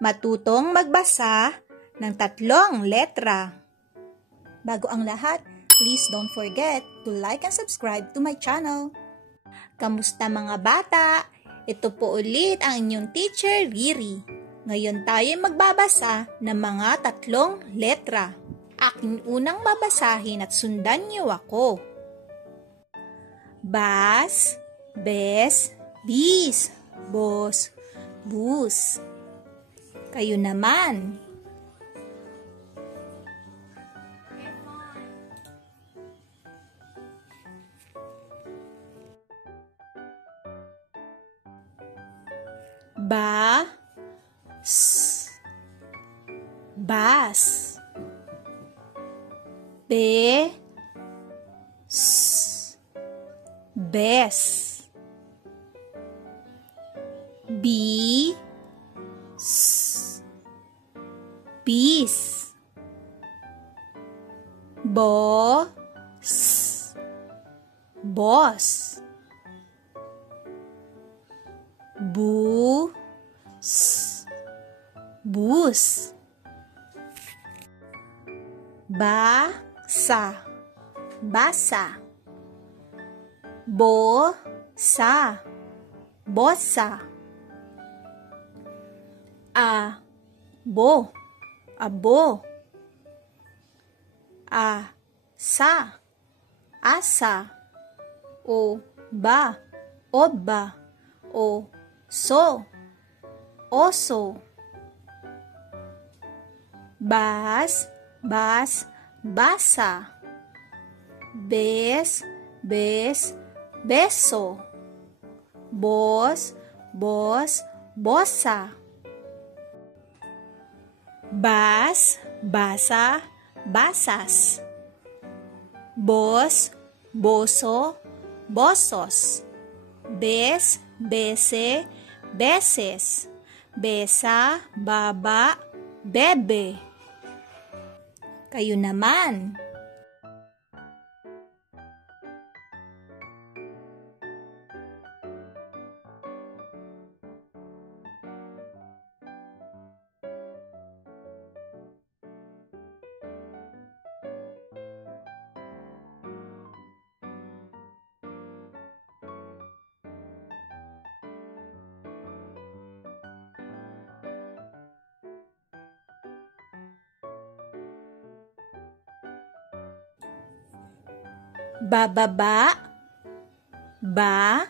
matutong magbasa ng 3 letra. Bago ang lahat, please don't forget to like and subscribe to my channel. Kamusta mga bata? Ito po ulit ang inyong teacher Riri. Ngayon tayo magbabasa ng mga 3 letra. Aking unang babasahin at sundan niyo ako. Bas, bes, bis, bos, bus. Kayo naman. Ba, s, bas. Be, s, bes. Bi, s, bis. Bo, s, bos. Bu, s, bus. Basa, basa. Bosa, bosa. Abo, abo. Asa, asa. Oba, oba. Oso, oso. Bas, bas, basa. Bes, bes, beso. Bos, bos, bosa. Bas, basa, basas. Bos, boso, bosos. Bes, bese, beses. Besa, baba, bebe. Kayo naman. Bababa, ba,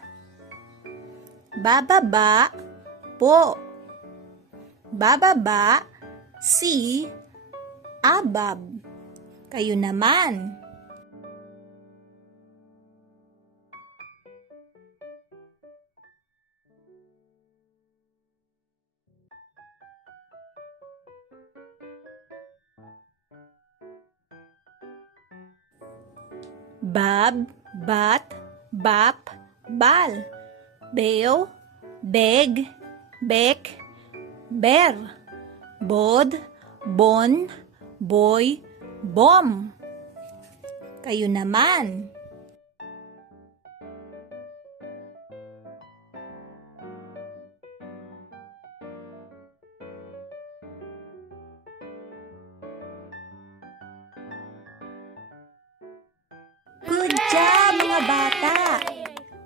bababa, po. Bababa, si, abab. Kayo naman. Bab, bat, bap, bal. Beo, beg, bek, ber. Bod, bon, boy, bom. Kayo naman. Good job mga bata!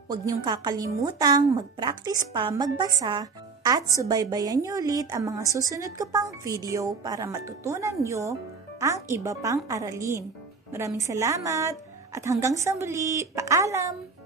Huwag niyong kakalimutang mag-practice pa magbasa at subaybayan niyo ulit ang mga susunod ko pang video para matutunan niyo ang iba pang aralin. Maraming salamat at hanggang sa muli, paalam!